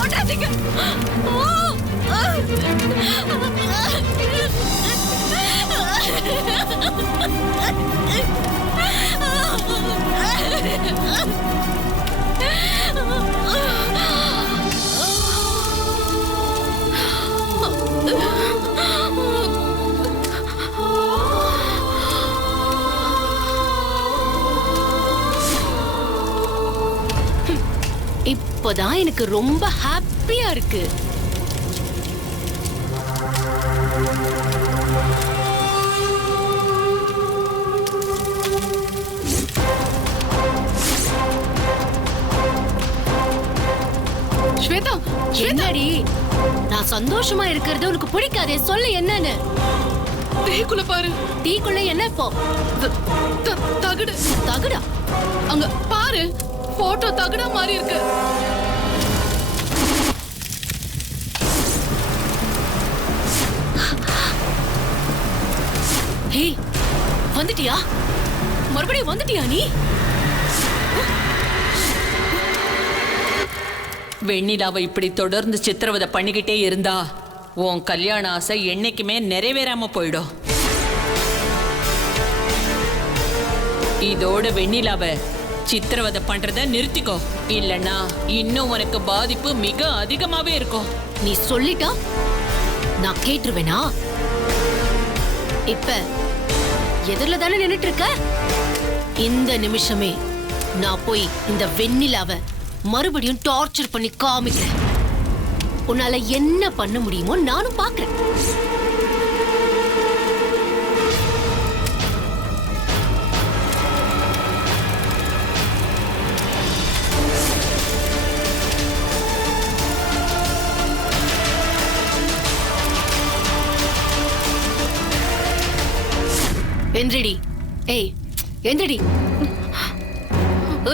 போடாதீங்க. இப்போதான் எனக்கு ரொம்ப ஹாப்பியா இருக்கு. ஸ்வேதா, என்னடி நான் சந்தோஷமா இருக்கிறது உனக்கு பிடிக்காதே? சொல்லு என்னன்னு. தீக்குள்ள பாரு. தீக்குள்ள என்ன இப்போ? தகுடு. தகுடா? அங்க பாரு, போட்டோ தகுடா மாதிரி இருக்கு. ஏய், வந்துட்டியா? மறுபடியும் வந்துட்டியா நீ? வெண்ணிலாவை இப்படி தொடர்ந்து சித்திரவதை பண்ணிக்கிட்டே இருந்தா உன் கல்யாண ஆசை என்னைக்குமே நிறைவேறாம போயிடும். இதோட வெண்ணிலாவை சித்திரவதை பண்றத நிறுத்திக்கோ, இல்லன்னா இன்னும் உனக்கு பாதிப்பு மிக அதிகமாவே இருக்கும். நீ சொல்லிட்டா நான் கேட்டுருவேனா? இப்ப எதிரில தானே நின்னுட்டு இருக்க. இந்த நிமிஷமே நான் போய் இந்த வெண்ணிலாவை மறுபடியும் டார்ச்சர் பண்ணி காமிக்கிறேன். உன்னால என்ன பண்ண முடியுமோ நானும் பாக்குறேன். எந்திரடி. ஏய், எந்திரடி.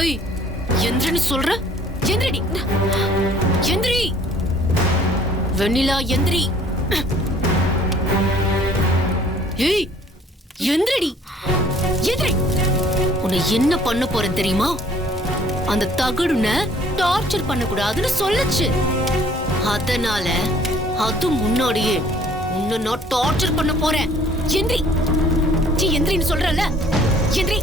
ஏய், எந்திரன்னு சொல்ற? எந்திரடி. எந்திரி. வெண்ணிலா, எந்திரி. ஏய், எந்திரடி. எந்திரி. உன்னை என்ன பண்ண போறேன் தெரியுமா? அந்த தகடுன டார்ச்சர் பண்ணக்கூடாதுன்னு சொல்லுச்சு. அதனால அது முன்னாடியே உன்னை நான் டார்ச்சர் பண்ண போறேன். எந்திரி. சி, எந்திரின்னு சொல்றல. எந்திரி.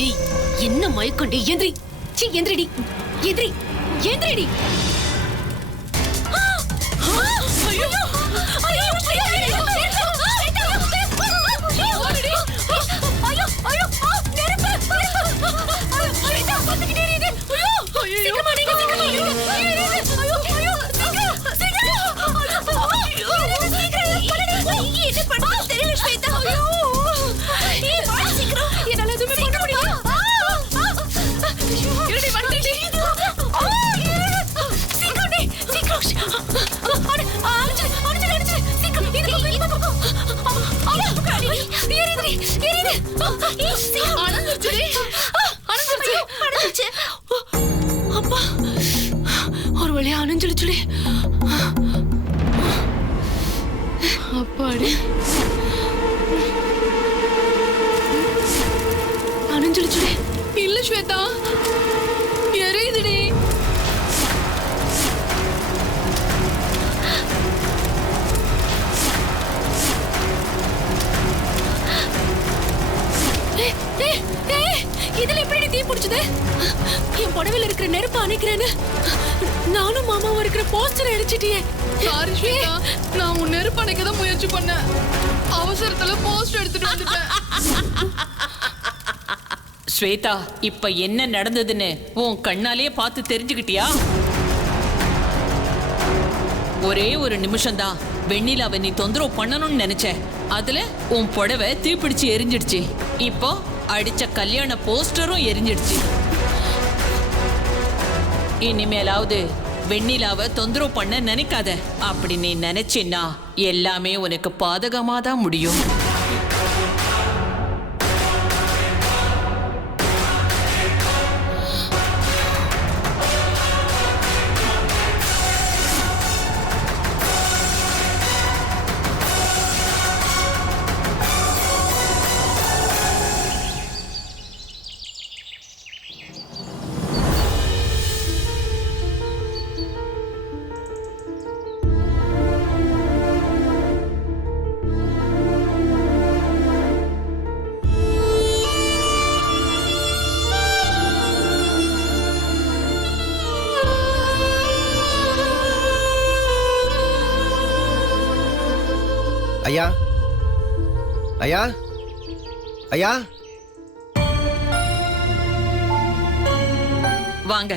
ஏய், என்ன மயக்கண்டி? எந்திரி. சி, எந்திரிடி. எந்திரி. எந்திரிடி. அப்பா, ஒரு வழியா அணைஞ்சிடுச்சுடி. அப்பாடி, அணைஞ்சிடுச்சுடி. இல்ல ஸ்வேதா, எரியுதுடி. இதுல எப்படி தீ பிடிச்சது? என் புடவையில இருக்கிற நெருப்பு அணைக்கிறேன்னு நானும் மாமாவும் இருக்கிற போஸ்டர் அடிச்சிட்டியே. சாரி ஸ்வேதா, நான் உன் நெருப்பு அணைக்க தான் முயற்சி பண்ணேன். அவசரத்துல போஸ்ட் எடுத்துட்டு வந்துட்டேன். ஸ்வேதா, இப்ப என்ன நடந்ததுன்னு உன் கண்ணாலேயே பார்த்து தெரிஞ்சுக்கிட்டியா? ஒரே ஒரு நிமிஷம்தான் வெண்ணிலாவை நீ தொந்தரவு பண்ணணும்னு நினைச்ச. அதுல உன் புடவை தீப்பிடிச்சு எரிஞ்சிடுச்சு. இப்போ அடிச்ச கல்யாண போஸ்டரும் எரிஞ்சிடுச்சு. இனிமேலாவது வெண்ணிலாவை தொந்தரவு பண்ண நினைக்காத. அப்படி நீ நினைச்சின்னா எல்லாமே உனக்கு பாதகமா தான் முடியும். ஐயா ஐயா ஐயா வாங்க.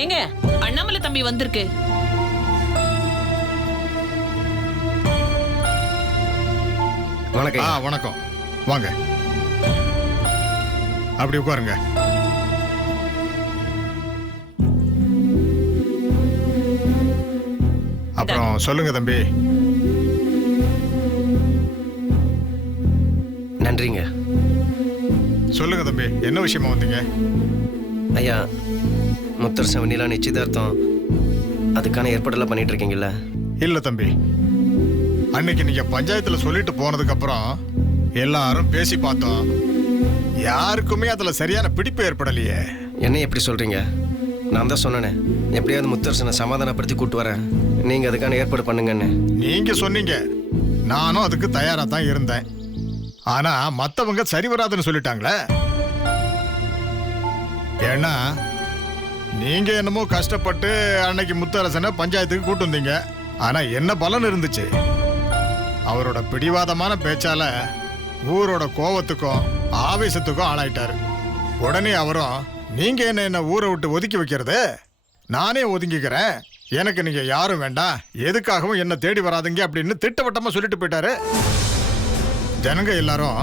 ஏங்க, அண்ணாமலை தம்பி வந்திருக்கு. வணக்கம். வணக்கம். வாங்க, அப்படி உட்காருங்க. அப்புறம் சொல்லுங்க தம்பி. நன்றிங்க. சொல்லுங்க தம்பி, என்ன விஷயமா வந்தீங்க? ஐயா, முத்தரசன் வெண்ணிலா நிச்சயதார்த்தம் அதுக்கான ஏற்பாடெல்லாம் பண்ணிட்டு இருக்கீங்கல்ல? இல்ல தம்பி, அன்னைக்கு நீங்க பஞ்சாயத்துல சொல்லிட்டு போனதுக்கு அப்புறம் எல்லாரும் பேசி பார்த்தோம். யாருக்குமே அதுல சரியான பிடிப்பு ஏற்படலையே. என்ன எப்படி சொல்றீங்க? நான் தான் சொன்னேனே, எப்படியாவது முத்தரசனை சமாதானப்படுத்தி கூட்டு வரேன், நீங்க அதுக்கான ஏற்பாடு பண்ணுங்கன்னு. நீங்க சொன்னீங்க, நானும் அதுக்கு தயாரா தான் இருந்தேன். ஆனா மத்தவங்க சரி வராதுன்னு சொல்லிட்டாங்களே. ஏன்னா நீங்க என்னமோ கஷ்டப்பட்டு அன்னைக்கு முத்தரசனை பஞ்சாயத்துக்கு கூட்டு வந்தீங்க. ஆனா என்ன பலன் இருந்துச்சு? அவரோட பிடிவாதமான பேச்சால ஊரோட கோவத்துக்கும் ஆவேசத்துக்கும் ஆளாயிட்டாரு. உடனே அவரும், நீங்க என்ன ஊரை விட்டு ஒதுக்கி வைக்கிறது, நானே ஒதுங்கிக்கிறேன், எனக்கு நீங்க யாரும் வேண்டாம், எதுக்காகவும் என்ன தேடி வராதுங்க அப்படின்னு திட்டவட்டமா சொல்லிட்டு போயிட்டாரு. ஜனங்க எல்லாரும்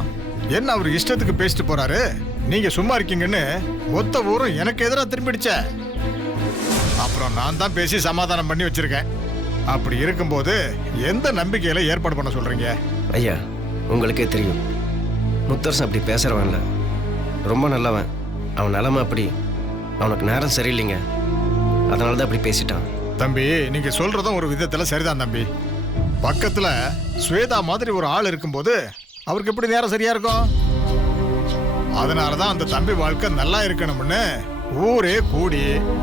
என்ன அவர் இஷ்டத்துக்கு பேசிட்டு போறாரு, நீங்க சும்மா இருக்கீங்கன்னு மொத்த ஊரும் எனக்கு எதிராக திரும்பிடுச்ச. அப்புறம் நான் தான் பேசி சமாதானம் பண்ணி வச்சிருக்கேன். அப்படி இருக்கும்போது எந்த நம்பிக்கையில ஏற்பாடு பண்ண சொல்றீங்க? ஐயா, உங்களுக்கே தெரியும், முத்தரசன் அப்படி பேசுறவன்ல, ரொம்ப நல்லவன். அவன் நிலைமை அப்படி, அவனுக்கு நேரம் சரியில்லைங்க, அதனால தான் அப்படி பேசிட்டான். தம்பி, நீங்க சொல்றதும் ஒரு விதத்துல சரிதான் தம்பி. பக்கத்துல ஸ்வேதா மாதிரி ஒரு ஆள் இருக்கும்போது அவருக்கு எப்படி நேரம் சரியா இருக்கும்? அதனாலதான் அந்த தம்பி வாழ்க்கை நல்லா இருக்கணும்னு ஊரே கூடி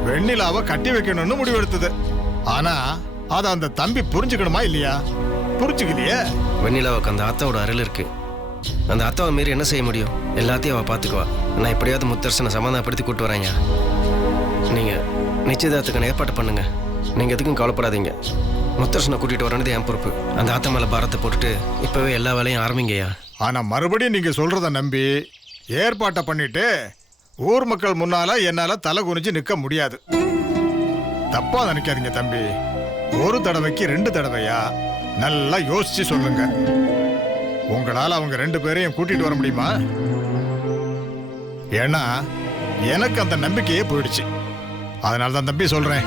வெண்ணிலாவை கட்டி வைக்கணும்னு முடிவெடுத்தது. ஆனா அதை அந்த தம்பி புரிஞ்சுக்கணுமா இல்லையா? புரிஞ்சுக்கலையே. வெண்ணிலாவுக்கு அந்த அத்தாவோட அருள் இருக்கு. அந்த அத்தாவை மீறி என்ன செய்ய முடியும்? எல்லாத்தையும் அவள் பார்த்துக்குவா. நான் எப்படியாவது முத்தரசனை சமாதானப்படுத்தி கூட்டு வரேங்க. நீங்க நிச்சயதார்த்தத்துக்கான ஏற்பாடு பண்ணுங்க. நீங்க எதுக்கும் கவலைப்படாதீங்க. முத்தரசனை கூட்டிட்டு வரணுது என் பொறுப்பு. அந்த ஆத்த மேல பாரத்தை போட்டுட்டு இப்பவே எல்லா வேலையும் ஆரம்பிங்கய்யா. ஆனா மறுபடியும் நீங்க சொல்றத நம்பி ஏற்பாட்டை பண்ணிட்டு ஊர் மக்கள் முன்னால என்னால தலை குனிஞ்சு நிக்க முடியாது. தப்பா நினைக்காதீங்க தம்பி. ஒரு தடவைக்கு 2 தடவையா நல்லா யோசிச்சு சொல்லுங்க. உங்களால அவங்க 2 பேரையும் கூட்டிட்டு வர முடியுமா? ஏன்னா எனக்கு அந்த நம்பிக்கையே போயிடுச்சு. அதனால தான் தம்பி சொல்றேன்.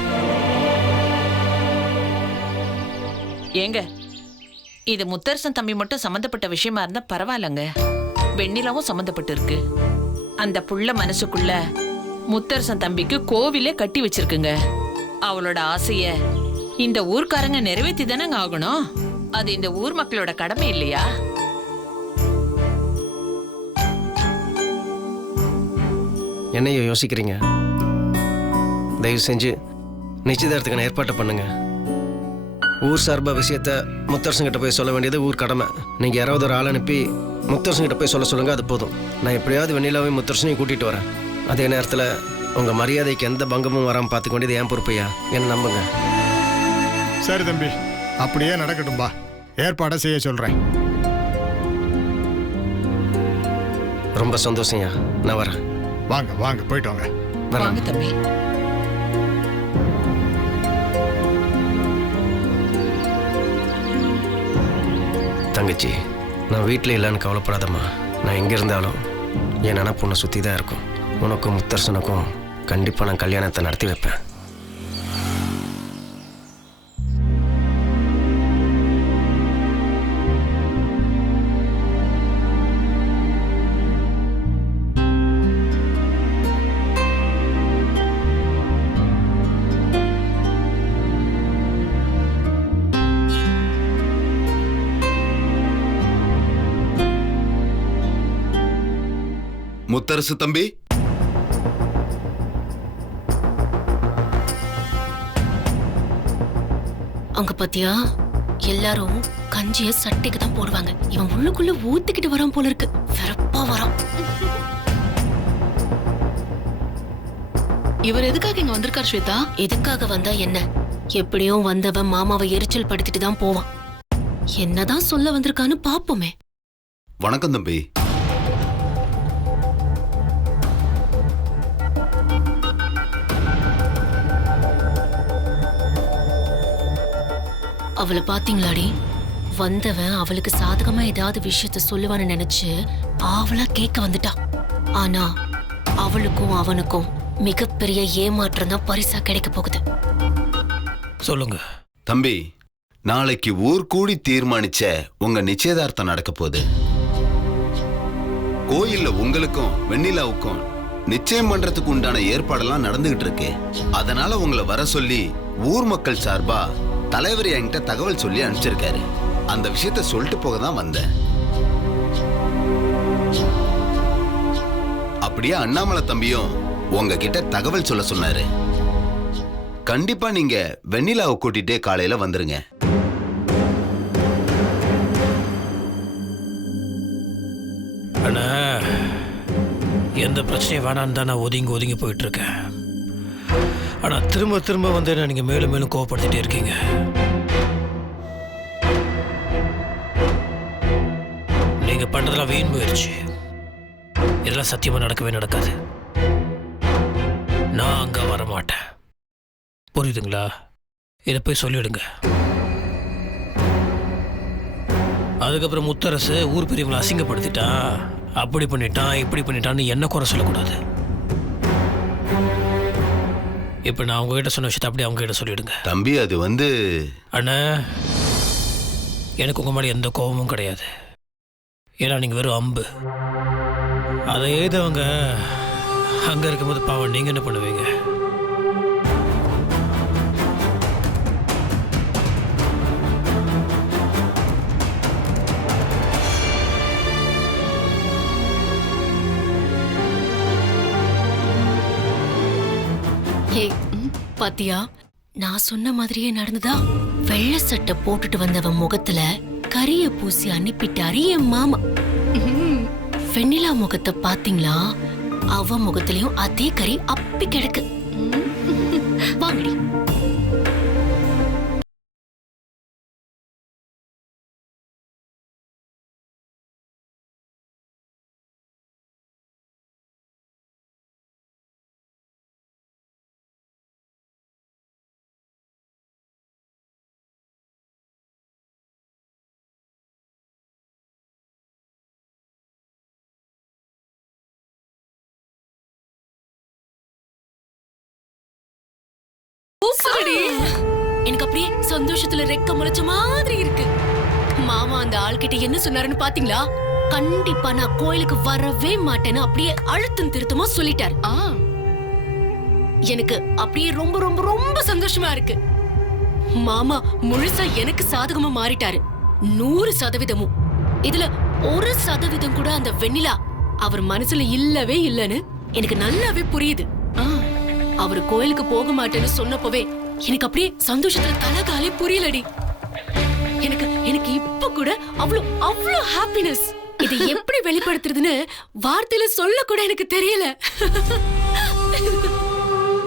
ஏங்க, இது முத்தரசன் தம்பி மட்டும் சம்பந்தப்பட்ட விஷயமா இருந்தா பரவாயில்லங்க. வெண்ணிலாவும் சம்பந்தப்பட்டு இருக்கு. அந்த புள்ள மனசுக்குள்ள முத்தரசன் தம்பிக்கு கோவிலே கட்டி வச்சிருக்குங்க. அவளோட ஆசைய இந்த ஊர்க்காரங்க நிறைவேற்றி தானங்க ஆகணும். அது இந்த ஊர் மக்களோட கடமை இல்லையா? என்னையோ யோசிக்கிறீங்க? தயவு செஞ்சு நிச்சயதார்த்தத்துக்கான ஏற்பாட்டை பண்ணுங்க. ஊர் சார்பா விஷயத்த முத்தரசன்கிட்ட போய் சொல்ல வேண்டியது ஊர் கடமை. நீங்க யாராவது ஒரு ஆள் அனுப்பி முத்தரசன்கிட்ட போய் சொல்லுங்க, அது போதும். நான் எப்படியாவது வெண்ணிலாவையும் முத்தரசனையும் கூட்டிட்டு வரேன். அதே நேரத்தில் உங்க மரியாதைக்கு எந்த பங்கமும் வராமல் பார்த்துக்க வேண்டியது என் பொறுப்பையா, என்ன நம்புங்க. சரி தம்பி, அப்படியே நடக்கட்டும்பா. ஏற்பாடை செய்ய சொல்றேன். ரொம்ப சந்தோஷம்யா, நான் வரேன். வாங்க வாங்க, போயிட்டு வாங்க. வாங்க தம்பி. தங்கச்சி, நான் வீட்டில் இல்லைன்னு கவலைப்படாதம்மா. நான் எங்கே இருந்தாலும் என் நினப்பு உன்னை சுற்றி தான் இருக்கும். உனக்கும் முத்தரசனுக்கும் கண்டிப்பாக நான் கல்யாணத்தை நடத்தி வைப்பேன். முத்தரசு தம்பி, அங்க பாத்தியா, எல்லாரும் கஞ்சிய சட்டைக்கு தான் போடுவாங்க. இவன் உள்ளுக்குள்ள ஊத்திக்கிட்டு வரான் போல இருக்கு. வெறப்பா வரான். இவர் எதுக்காக இங்க வந்திருக்கார் ஸ்வேதா? எதுக்காக வந்தா என்ன? எப்படியும் வந்தவன் மாமாவை எரிச்சல் படுத்திட்டு தான் போவான். என்னதான் சொல்ல வந்திருக்கான்னு பாப்போமே. வணக்கம் தம்பி. அவளை பாத்தீங்களாடி? வந்தவன் அவளுக்கு சாதகமா ஏதாவது விஷயத்த சொல்லுவான்னு நினைச்சு அவளா கேட்க வந்துட்டா. ஆனா அவளுக்கும் அவனுக்கும் மிகப்பெரிய ஏமாற்றம் தான் பரிசா கிடைக்க போகுது. சொல்லுங்க தம்பி, நாளைக்கு ஊர் கூடி தீர்மானிச்ச உங்க நிச்சயதார்த்தம் நடக்க போகுது. கோயில்ல உங்களுக்கும் வெண்ணிலாவுக்கும் நிச்சயம் பண்றதுக்கு உண்டான ஏற்பாடெல்லாம் நடந்துகிட்டு இருக்கு. அதனால உங்களை வர சொல்லி ஊர் மக்கள் சார்பா தலைவர் என்கிட்ட தகவல் சொல்லி அனுப்பிச்சிருக்காரு. அந்த விஷயத்த சொல்லிட்டு போக தான் வந்தேன். அப்படியே அண்ணாமலை தம்பியும் உங்ககிட்ட தகவல் சொல்ல சொன்னாரு. கண்டிப்பா நீங்க வெண்ணிலாவை கூட்டிட்டே காலையில வந்துருங்க. அண்ணா, எந்த பிரச்சனையும் வேணான்னு தான் நான் ஒதுங்கி போயிட்டு இருக்கேன். ஆனா திரும்ப திரும்ப வந்து என்ன நீங்க மேலும் மேலும் கோவப்படுத்திட்டே இருக்கீங்க. நீங்க பண்றதெல்லாம் வீண் முயற்சி. இதெல்லாம் சத்தியமா நடக்கவே நடக்காது. நான் அங்க வர மாட்டேன். புரியுதுங்களா? இதை போய் சொல்லிடுங்க. அதுக்கப்புறம் முத்தரசு ஊர் பெரியவங்களை அசிங்கப்படுத்திட்டான், அப்படி பண்ணிட்டான், இப்படி பண்ணிட்டான்னு என்ன குறை சொல்லக்கூடாது. இப்போ நான் உங்ககிட்ட சொன்ன விஷயத்தை அப்படியே அவங்க கிட்ட சொல்லிடுங்க. தம்பி, அது வந்து அண்ணா, எனக்கு உங்க மேலே எந்த கோபமும் கிடையாது. ஏன்னா நீங்கள் வெறும் அம்பு. அதை எழுதவங்க அங்கே இருக்கும்போது பாவம் நீங்கள் என்ன பண்ணுவீங்க? ஏய், பாத்தியா? நான் சொன்ன மாதிரியே நடந்ததா? வெள்ளை சட்டை போட்டுட்டு வந்தவன் முகத்துல கரிய பூசி அனுப்பிட்டாரு என் மாமா. வெண்ணிலா முகத்தை பாத்தீங்களா? அவ முகத்திலயும் அதே கறி அப்பி கிடக்கு. வாங்கடி. எனக்கு அப்படியே சந்தோஷத்துல ரெக்க முளைச்ச மாதிரி இருக்கு. மாமா அந்த ஆள்கிட்ட என்ன சொன்னாருன்னு பாத்தீங்களா? கண்டிப்பா நான் கோயிலுக்கு வரவே மாட்டேன்னு அப்படியே அழுத்தம் திருத்தமா சொல்லிட்டாரு. எனக்கு அப்படியே ரொம்ப ரொம்ப ரொம்ப சந்தோஷமா இருக்கு. மாமா முழுசா எனக்கு சாதகமா மாறிட்டாரு. 100%. இதுல 1% கூட அந்த வெண்ணிலா அவர் மனசுல இல்லவே இல்லன்னு எனக்கு நல்லாவே புரியுது. அவர் கோயிலுக்கு போக மாட்டேன்னு சொன்னப்பவே எனக்கு அப்படியே சந்தோஷத்துல தலகாலே புரியலடி. எனக்கு எனக்கு இப்ப கூட அவ்வளவு ஹாப்பினஸ். இதை எப்படி வெளிப்படுத்துறதுன்னு வார்த்தையில சொல்ல கூட எனக்கு தெரியல.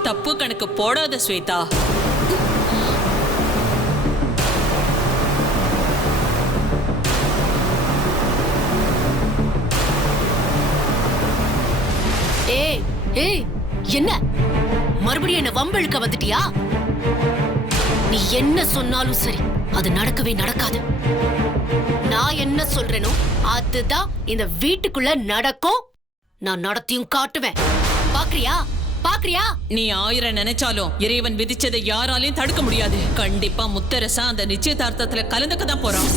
தப்பு கணக்கு போடாத ஸ்வேதா. ஏய் ஏய், என்ன மறுபடியும் என்ன வம்பிழுக்க வந்துட்டியா? நீ என்ன சொன்னாலும் சரி, அது நடக்கவே நடக்காது. நான் என்ன சொல்றேனோ அதுதான் இந்த வீட்டுக்குள்ள நடக்கும். நான் நடத்தியும் காட்டுவேன். பாக்குறியா பாக்குறியா? நீ 1000 நினைச்சாலும் இறைவன் விதிச்சதை யாராலையும் தடுக்க முடியாது. கண்டிப்பா முத்தரசா அந்த நிச்சயதார்த்தத்துல கலந்துக்க தான் போறான்.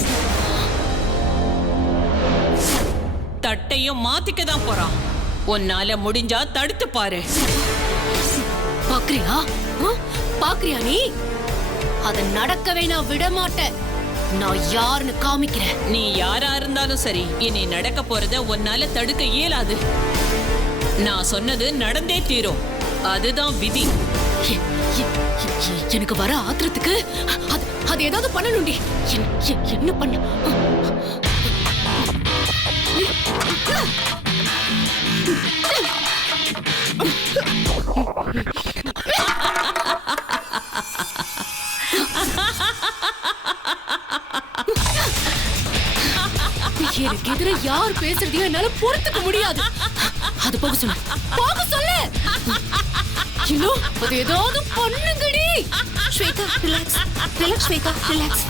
தட்டையும் மாத்திக்க தான் போறான். உன்னால முடிஞ்சா தடுத்து பாரு. பாக்குறியா பாக்குறியா? நீ அத நடக்கவே நான் விட மாட்டேன். நான் யாருன்னு காமிக்கிறேன். நீ யாரா இருந்தாலும் சரி, இனி நடக்க போறத உன்னால தடுக்க இயலாது. நான் சொன்னது நடந்தே தீரும். அதுதான் விதி. எனக்கு வர ஆத்திரத்துக்கு அது ஏதாவது பண்ணணும்டி. என்ன பண்ண? யார் பேசுறதையும் என்னால பொறுத்துக்க முடியாது. அது போக சொல்லு, போக சொல்லு. இன்னும் அது ஏதாவது பண்ணுங்கடி. Swetha relax, relax Swetha relax.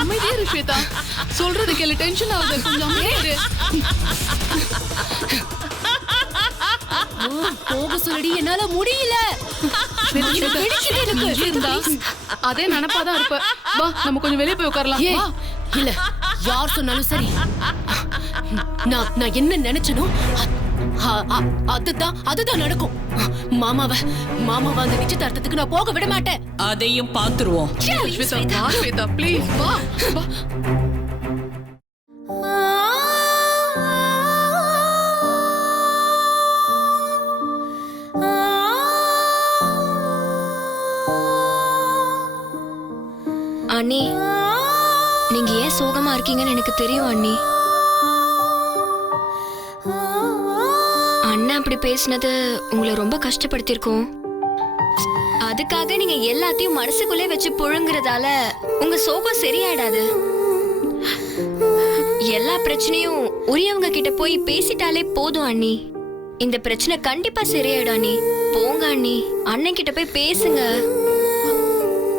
அமைதியா இரு ஸ்வேதா. சொல்றது கேளு, டென்ஷன் ஆகுது. கொஞ்சம் அமைதியா இரு. போக சொல்லடி, என்னால முடியல. அதே நினைப்பாதான் இருப்ப. வா நம்ம கொஞ்சம் வெளியே போய் உட்காரலாம். ஏய், வா. இல்ல யார் சொன்னாலும் சரி, நான் என்ன நினைச்சனோ அதுதான் நடக்கும். மாமாவ அந்த நிச்சயதார்த்தத்துக்கு நான் போக விட மாட்டேன். அதையும் பாத்துருவோம். ஸ்வேதா வா ஸ்வேதா ப்ளீஸ் வா வா. அண்ணி, நீங்க ஏன் சோகமா இருக்கீங்கன்னு எனக்கு தெரியும் அண்ணி. அண்ணா அப்படி பேசினது உங்களை ரொம்ப கஷ்டப்படுத்திருக்கோம். அதுக்காக நீங்க எல்லாத்தையும் மனசுக்குள்ளே வச்சு புழுங்குறதால உங்க சோகம் சரியாயிடாது. எல்லா பிரச்சனையும் உரியவங்க கிட்ட போய் பேசிட்டாலே போதும் அண்ணி. இந்த பிரச்சனை கண்டிப்பா சரியாயிடும் அண்ணி. போங்க அண்ணி, அண்ணன் கிட்ட போய் பேசுங்க.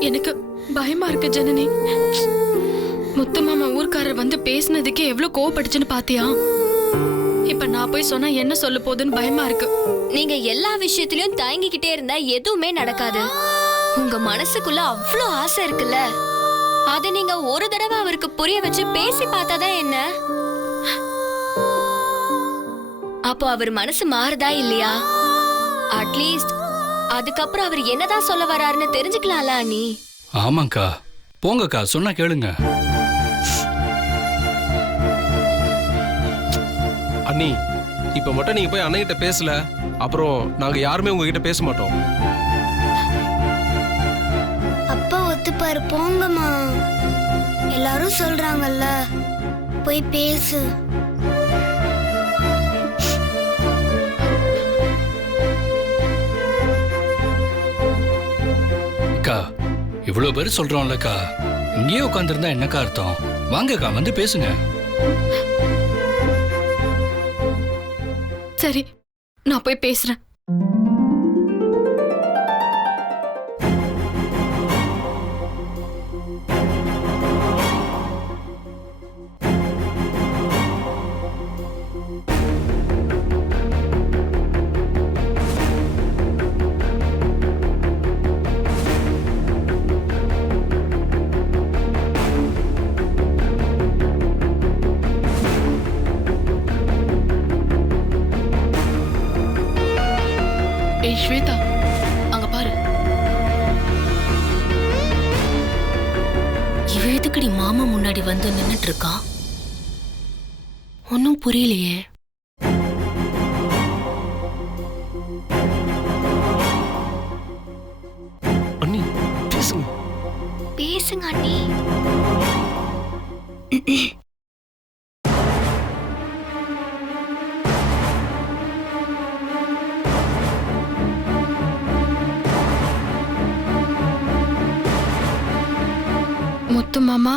எனக்கு பயமா இருக்கு ஜனனி. முத்து மாமா ஊர்க்காரர் வந்து பேசினதுக்கே எவ்வளவு கோவப்பட்டுச்சுன்னு பாத்தியா? இப்ப நான் போய் சொன்னா என்ன சொல்ல போகுதுன்னு பயமா இருக்கு. நீங்க எல்லா விஷயத்திலயும் தயங்கிக்கிட்டே இருந்தா எதுவுமே நடக்காது. உங்க மனசுக்குள்ள அவ்வளோ ஆசை இருக்குல்ல, அத நீங்க ஒரு தடவை அவருக்கு புரிய வச்சு பேசி பார்த்தாதான் என்ன? அப்போ அவர் மனசு மாறுதா இல்லையா? அட்லீஸ்ட் அதுக்கப்புறம் அவர் என்னதான் சொல்ல வராருன்னு தெரிஞ்சுக்கலாம்ல அண்ணி. ஆமாக்கா, போங்கக்கா, சொன்னா கேளுங்க. அண்ணி, இப்ப மட்டும் நீங்க போய் அண்ணன் கிட்ட பேசல, அப்புறம் நாங்க யாருமே உங்ககிட்ட பேச மாட்டோம். அப்பா ஒத்துப்பாரு, போங்கம்மா. எல்லாரும் சொல்றாங்கல்ல, போய் பேசு. அக்கா, இவ்வளவு பேர் சொல்றோம்லக்கா, இங்கேயே உட்காந்துருந்தா என்னக்கா அர்த்தம்? வாங்கக்கா, வந்து பேசுங்க. சரி, நான் போய் பேசுறேன். ஏய் ஸ்வேதா, அங்க பாரு. இவ எதுக்கடி மாமா முன்னாடி வந்து நின்னுட்டு இருக்கான்? ஒன்னும் புரியலையே. அண்ணி பேசுங்க. பேசுங்க அண்ணி. முத்து மாமா,